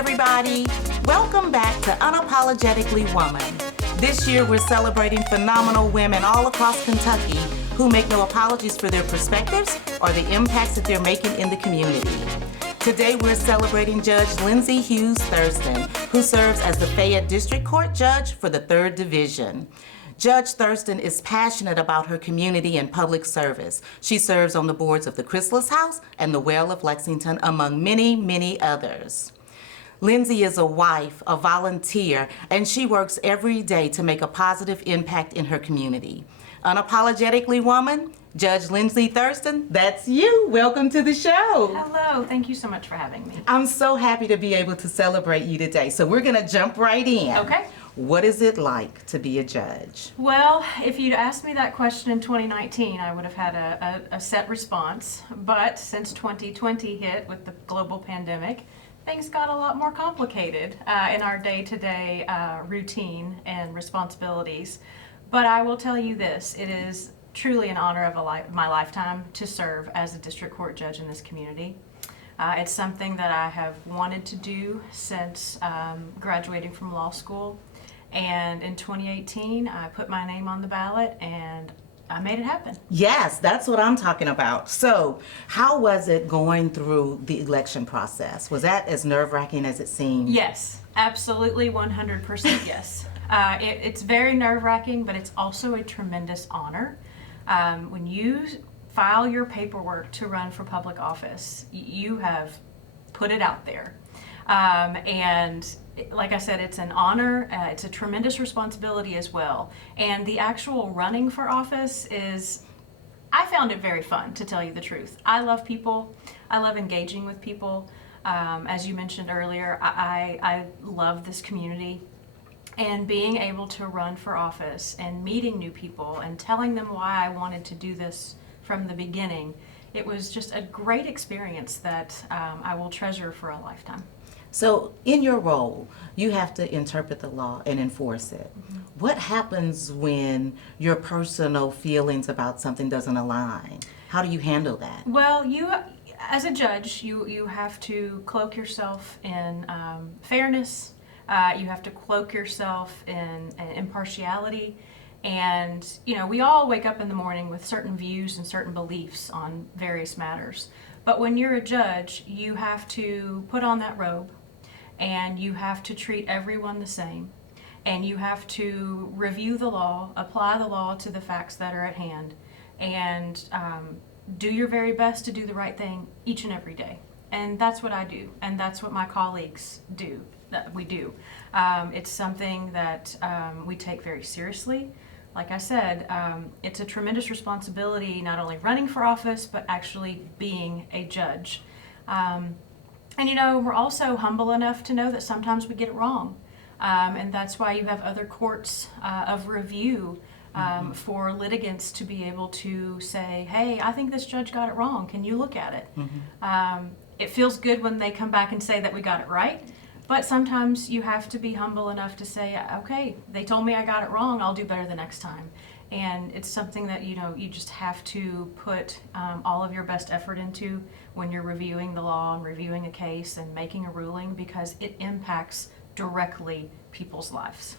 everybody. Welcome back to Unapologetically Woman. This year we're celebrating phenomenal women all across Kentucky who make no apologies for their perspectives or the impacts that they're making in the community. Today we're celebrating Judge Lindsay Hughes Thurston, who serves as the Fayette District Court Judge for the 3rd Division. Judge Thurston is passionate about her community and public service. She serves on the boards of the Chrysalis House and the Well of Lexington, among many, many others. Lindsay is a wife, a volunteer, and she works every day to make a positive impact in her community. Unapologetically Woman, Judge Lindsay Thurston, that's you. Welcome to the show. Hello, thank you so much for having me. I'm so happy to be able to celebrate you today. So we're gonna jump right in. Okay. What is it like to be a judge? Well, if you'd asked me that question in 2019, I would have had a set response. But since 2020 hit with the global pandemic, things got a lot more complicated in our day-to-day routine and responsibilities. But I will tell you this, it is truly an honor of my lifetime to serve as a district court judge in this community. It's something that I have wanted to do since graduating from law school. And in 2018, I put my name on the ballot and I made it happen. Yes, that's what I'm talking about. So, how was it going through the election process? Was that as nerve-wracking as it seemed? Yes, absolutely 100% yes. It's very nerve-wracking, but it's also a tremendous honor. When you file your paperwork to run for public office, you have put it out there. And like I said, it's an honor, it's a tremendous responsibility as well. And the actual running for office I found it very fun, to tell you the truth. I love people, I love engaging with people. As you mentioned earlier, I love this community. And being able to run for office and meeting new people and telling them why I wanted to do this from the beginning, it was just a great experience that I will treasure for a lifetime. So in your role, you have to interpret the law and enforce it. Mm-hmm. What happens when your personal feelings about something doesn't align? How do you handle that? Well, as a judge, you have to cloak yourself in fairness. You have to cloak yourself in impartiality. And, we all wake up in the morning with certain views and certain beliefs on various matters. But when you're a judge, you have to put on that robe and you have to treat everyone the same. And you have to review the law, apply the law to the facts that are at hand, and do your very best to do the right thing each and every day. And that's what I do, and that's what my colleagues do. That we do. It's something that we take very seriously. Like I said, it's a tremendous responsibility, not only running for office, but actually being a judge. And we're also humble enough to know that sometimes we get it wrong. And that's why you have other courts of review for litigants to be able to say, hey, I think this judge got it wrong. Can you look at it? Mm-hmm. It feels good when they come back and say that we got it right. But sometimes you have to be humble enough to say, okay, they told me I got it wrong, I'll do better the next time. And it's something that, you just have to put all of your best effort into when you're reviewing the law and reviewing a case and making a ruling, because it impacts directly people's lives.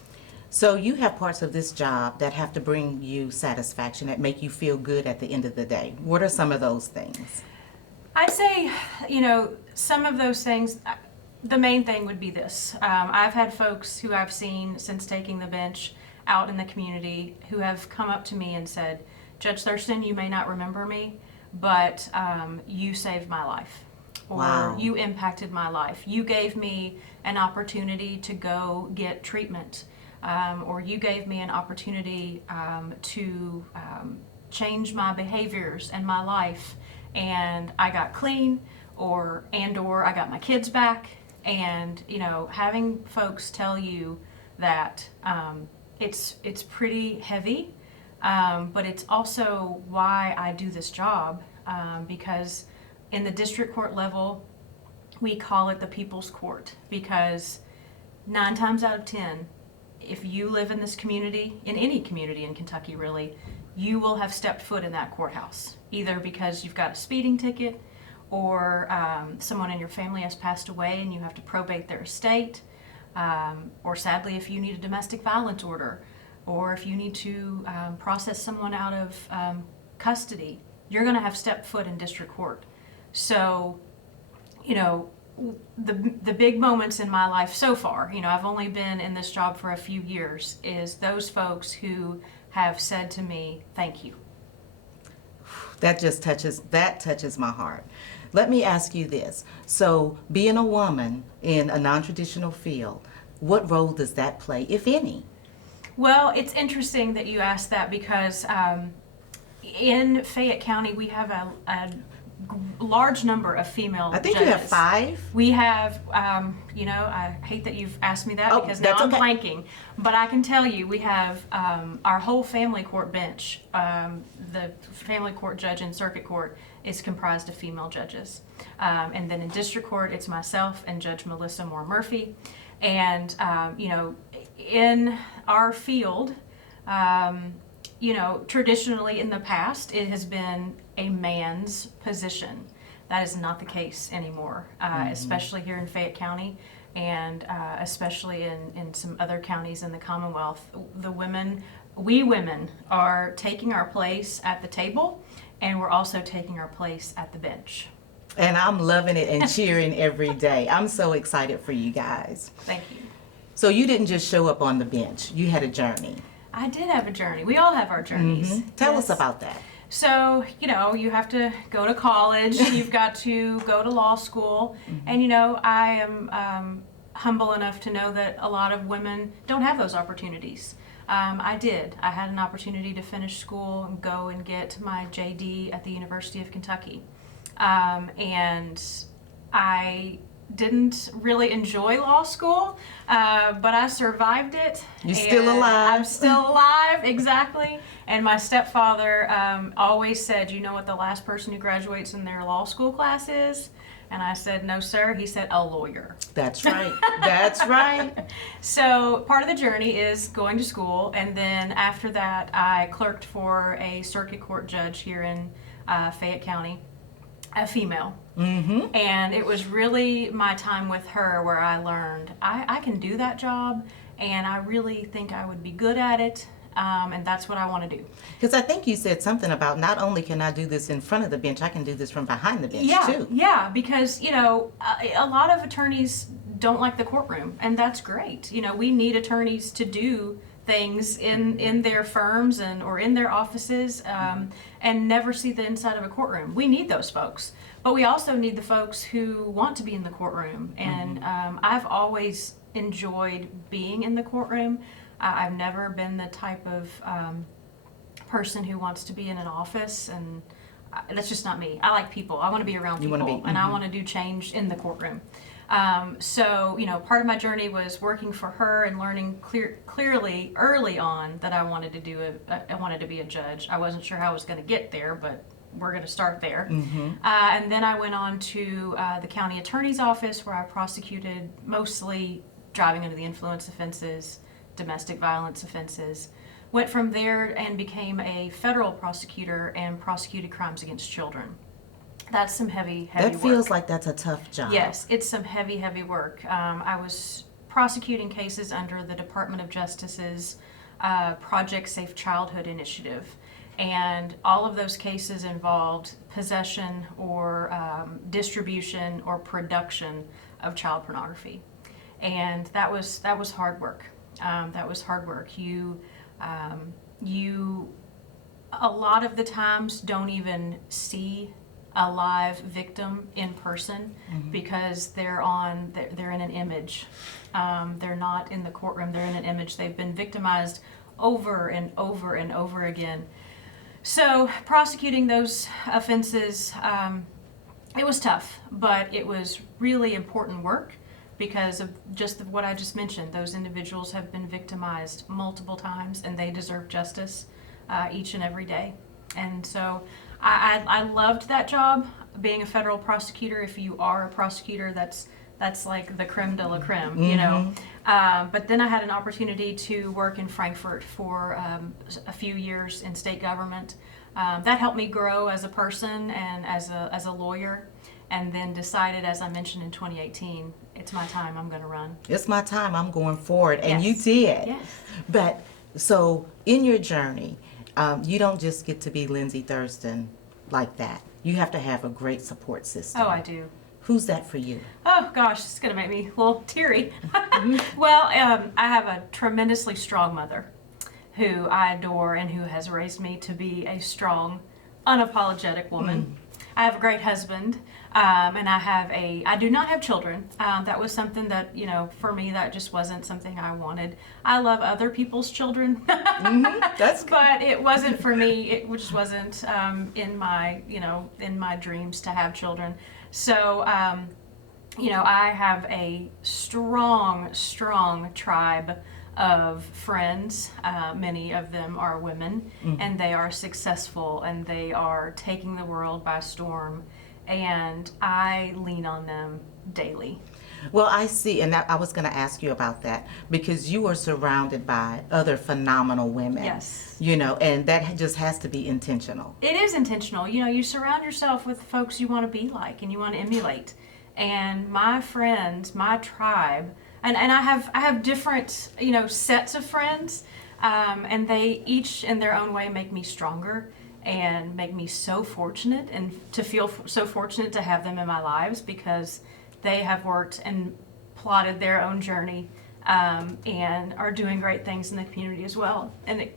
So you have parts of this job that have to bring you satisfaction, that make you feel good at the end of the day. What are some of those things? I'd say, some of those things, the main thing would be this. I've had folks who I've seen since taking the bench out in the community who have come up to me and said, Judge Thurston, you may not remember me, but you saved my life. Or wow. You impacted my life. You gave me an opportunity to go get treatment. Or you gave me an opportunity to change my behaviors and my life, and I got clean, or I got my kids back. And having folks tell you that it's pretty heavy, but it's also why I do this job, because in the district court level, we call it the People's Court, because 9 times out of 10, if you live in this community, in any community in Kentucky really, you will have stepped foot in that courthouse, either because you've got a speeding ticket, or someone in your family has passed away and you have to probate their estate, or sadly if you need a domestic violence order, or if you need to process someone out of custody, you're going to have stepped foot in district court. So, you know, the big moments in my life so far, you know, I've only been in this job for a few years, is those folks who have said to me, thank you. That touches my heart. Let me ask you this. So being a woman in a non-traditional field, what role does that play, if any? Well, it's interesting that you asked that because in Fayette County we have a large number of female I think judges. you have 5. We have, you know, I hate that you've asked me that because now that's I'm okay. blanking. But I can tell you, we have our whole family court bench. The family court judge in circuit court is comprised of female judges. And then in district court, it's myself and Judge Melissa Moore Murphy. And, you know, in our field, you know, traditionally in the past, it has been a man's position. That is not the case anymore, especially here in Fayette County, and especially in some other counties in the Commonwealth. We women are taking our place at the table, and we're also taking our place at the bench. And I'm loving it and cheering every day. I'm so excited for you guys. Thank you. So you didn't just show up on the bench. You had a journey. I did have a journey. We all have our journeys. Tell Yes. us about that. So, you know, you have to go to college, you've got to go to law school, and, you know, I am humble enough to know that a lot of women don't have those opportunities. I did. I had an opportunity to finish school and go and get my JD at the University of Kentucky. And I didn't really enjoy law school, but I survived it. You're still alive. I'm still alive, exactly. And my stepfather always said, you know what the last person who graduates in their law school class is? And I said, no, sir. He said, a lawyer. That's right. That's right. So part of the journey is going to school, and then after that, I clerked for a circuit court judge here in Fayette County, a female. Mm-hmm. And it was really my time with her where I learned I can do that job, and I really think I would be good at it, and that's what I want to do. Because I think you said something about not only can I do this in front of the bench, I can do this from behind the bench too. Yeah, because, you know, a lot of attorneys don't like the courtroom, and that's great. You know, we need attorneys to do things in their firms or in their offices, and never see the inside of a courtroom. We need those folks, but we also need the folks who want to be in the courtroom. And I've always enjoyed being in the courtroom. I've never been the type of person who wants to be in an office, and that's just not me. I like people. I want to be around people, and I want to do change in the courtroom. So, you know, part of my journey was working for her and learning clearly early on that I wanted to be a judge. I wasn't sure how I was going to get there, but we're going to start there. And then I went on to the county attorney's office, where I prosecuted mostly driving under the influence offenses, domestic violence offenses. Went from there and became a federal prosecutor and prosecuted crimes against children. That's some heavy work. That feels like that's a tough job. Yes, it's some heavy work. I was prosecuting cases under the Department of Justice's Project Safe Childhood initiative. And all of those cases involved possession or distribution or production of child pornography. And that was hard work. That was hard work. You a lot of the times don't even see a live victim in person because they're in an image. They're not in the courtroom, they're in an image. They've been victimized over and over and over again. So prosecuting those offenses, it was tough, but it was really important work because of what I just mentioned. Those individuals have been victimized multiple times, and they deserve justice each and every day. And so I loved that job, being a federal prosecutor. If you are a prosecutor, that's like the creme de la creme, you know. But then I had an opportunity to work in Frankfurt for a few years in state government. That helped me grow as a person and as a lawyer. and then decided, as I mentioned in 2018, it's my time, I'm going to run. It's my time, I'm going forward. And you Yes. did. Yes. But so in your journey, you don't just get to be Lindsay Thurston like that. You have to have a great support system. Oh, I do. Who's that for you? Oh gosh, it's gonna make me a little teary. Well, I have a tremendously strong mother who I adore and who has raised me to be a strong, unapologetic woman. I have a great husband, and I do not have children. That was something that, for me, that just wasn't something I wanted. I love other people's children. That's But it wasn't for me. It just wasn't in my dreams to have children. So, I have a strong tribe of friends. Many of them are women, and they are successful, and they are taking the world by storm. And I lean on them daily. Well, I see, and I was going to ask you about that because you are surrounded by other phenomenal women. Yes. And that just has to be intentional. It is intentional. You surround yourself with folks you want to be like and you want to emulate. And my friends, my tribe, and I have different, sets of friends, and they each in their own way make me stronger and make me so fortunate, and to feel so fortunate to have them in my lives because they have worked and plotted their own journey, and are doing great things in the community as well. And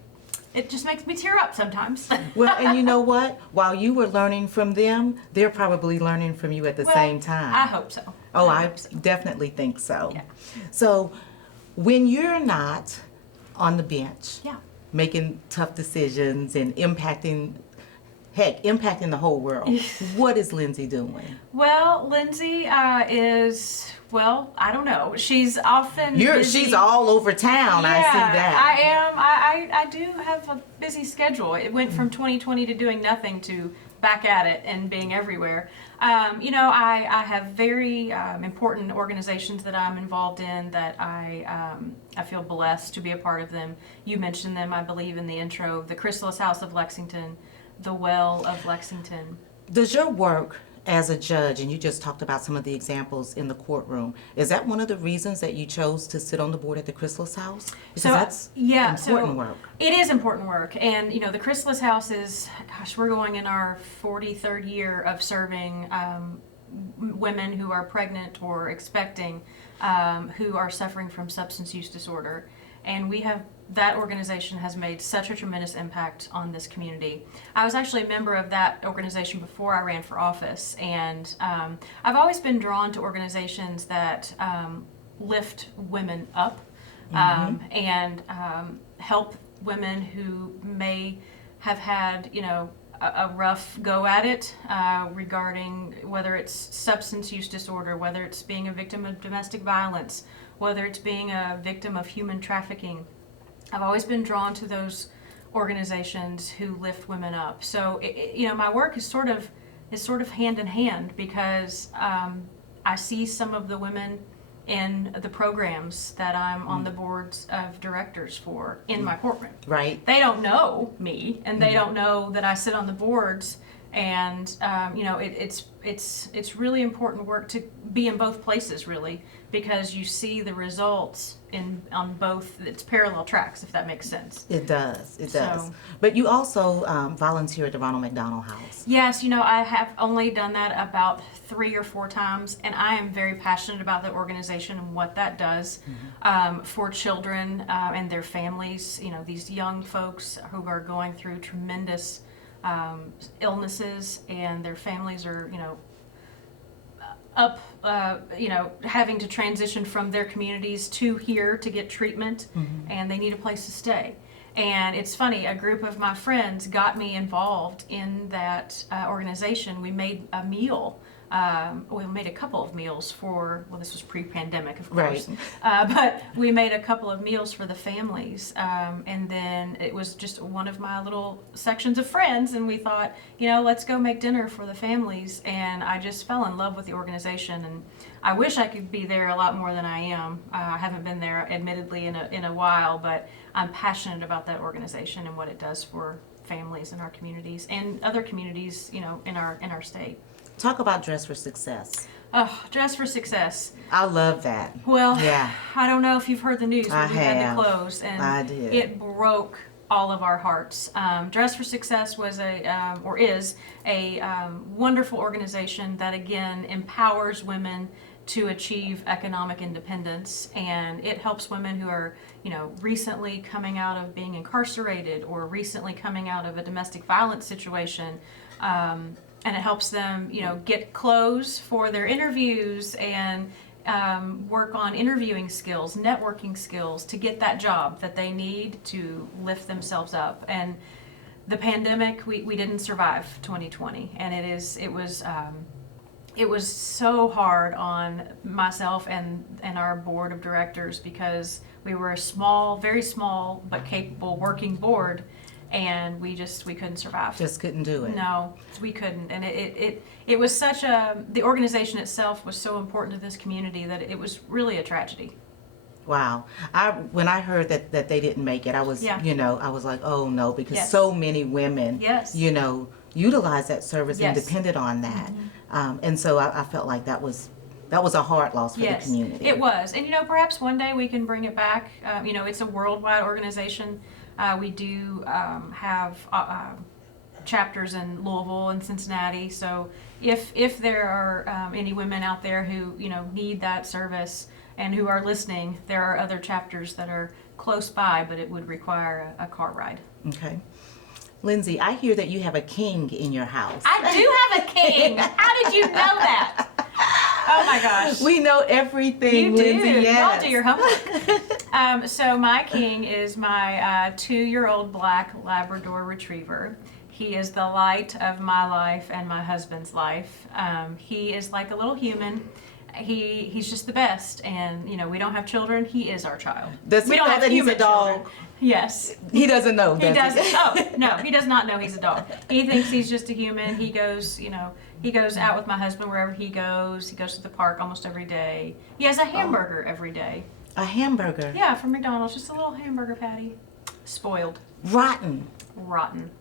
it just makes me tear up sometimes. Well, and you know what? While you were learning from them, they're probably learning from you at the same time. I hope so. Oh, I hope so. definitely think so. Yeah. So when you're not on the bench, Yeah. making tough decisions and impacting the whole world, what is Lindsay doing? Well, Lindsay is, I don't know. She's often busy. She's all over town. Yeah, I see that. I am. I do have a busy schedule. It went from 2020 to doing nothing to back at it and being everywhere. I have very important organizations that I'm involved in that I feel blessed to be a part of them. You mentioned them, I believe, in the intro. The Chrysalis House of Lexington, the Well of Lexington. Does your work as a judge, and you just talked about some of the examples in the courtroom, is that one of the reasons that you chose to sit on the board at the Chrysalis House? Because that's important work. It is important work. And, the Chrysalis House is, we're going in our 43rd year of serving women who are pregnant or expecting, who are suffering from substance use disorder. And that organization has made such a tremendous impact on this community. I was actually a member of that organization before I ran for office, and I've always been drawn to organizations that lift women up and help women who may have had, a rough go at it regarding whether it's substance use disorder, whether it's being a victim of domestic violence, whether it's being a victim of human trafficking. I've always been drawn to those organizations who lift women up. So, my work is sort of hand in hand because I see some of the women in the programs that I'm on the boards of directors for in my courtroom. Right. They don't know me, and they don't know that I sit on the boards. And it's really important work to be in both places, really, because you see the results on both. It's parallel tracks, if that makes sense. It does. But you also volunteer at the Ronald Mcdonald House. Yes, I have only done that about 3 or 4 times, and I am very passionate about the organization and what that does for children and their families. These young folks who are going through tremendous illnesses, and their families are, having to transition from their communities to here to get treatment, and they need a place to stay. And it's funny, a group of my friends got me involved in that organization. We made a meal. We made a couple of meals this was pre-pandemic, of course. Right. But we made a couple of meals for the families. And then it was just one of my little sections of friends. And we thought, let's go make dinner for the families. And I just fell in love with the organization. And I wish I could be there a lot more than I am. I haven't been there, admittedly, in a while. But I'm passionate about that organization and what it does for families in our communities and other communities, in our state. Talk about Dress for Success. Oh, Dress for Success. I love that. Well, Yeah. I don't know if you've heard the news, I but we had have. to close, and I did. it broke all of our hearts. Dress for Success was is a wonderful organization that again empowers women to achieve economic independence, and it helps women who are, recently coming out of being incarcerated or recently coming out of a domestic violence situation. And it helps them, get clothes for their interviews and work on interviewing skills, networking skills to get that job that they need to lift themselves up. And the pandemic, we didn't survive 2020, and it was so hard on myself and our board of directors because we were a small, very small but capable working board. And we couldn't survive. Just couldn't do it. No, we couldn't. And it was the organization itself was so important to this community that it was really a tragedy. Wow. When I heard that they didn't make it, I was, I was like, oh no, because Yes. so many women, Yes. utilize that service and Yes. depended on that. And so I felt like that was a hard loss for the community. It was. And perhaps one day we can bring it back. It's a worldwide organization. We do have chapters in Louisville and Cincinnati. So if there are any women out there who need that service and who are listening, there are other chapters that are close by, but it would require a car ride. Okay. Lindsay, I hear that you have a king in your house. I do have a king. How did you know that? Oh my gosh. We know everything, You do. Lindsay. Yes. Y'all do your homework. So my king is my 2-year-old black Labrador Retriever. He is the light of my life and my husband's life. He is like a little human. He's just the best, and we don't have children. He is our child. Does he we don't know have that he's a human dog? children. Yes. He doesn't know. He does doesn't. Oh no, he does not know he's a dog. He thinks he's just a human. He goes, he goes out with my husband wherever he goes. He goes to the park almost every day. He has a hamburger every day. A hamburger? Yeah, from McDonald's, just a little hamburger patty. Spoiled. Rotten. Rotten.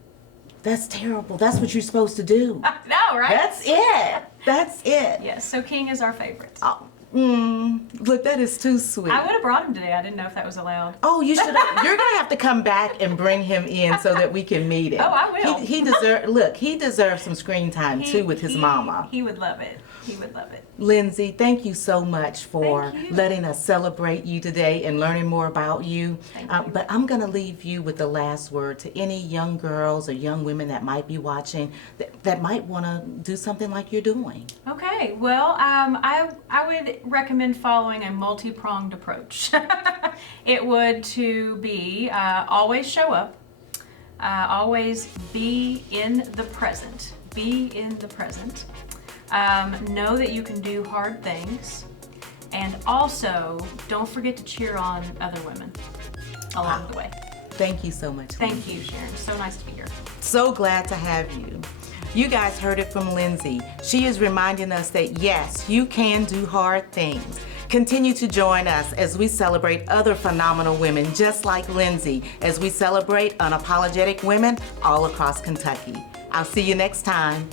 That's terrible. That's what you're supposed to do. No, right? That's it. That's it. Yes, so King is our favorite. Oh, look, that is too sweet. I would have brought him today. I didn't know if that was allowed. Oh, you should. You're gonna have to come back and bring him in so that we can meet him. Oh, I will. He deserves some screen time too with his mama. He would love it. He would love it. Lindsay, thank you so much for Thank you. letting us celebrate you today and learning more about you. Thank you. But I'm going to leave you with the last word to any young girls or young women that might be watching that might want to do something like you're doing. Okay, well, I would recommend following a multi-pronged approach. It would to be always show up, always be in the present. Be in the present. Know that you can do hard things, and also don't forget to cheer on other women along the way. Thank you so much. Thank you, Sharon. So nice to be here. So glad to have you. You guys heard it from Lindsay. She is reminding us that yes, you can do hard things. Continue to join us as we celebrate other phenomenal women just like Lindsay as we celebrate unapologetic women all across Kentucky. I'll see you next time.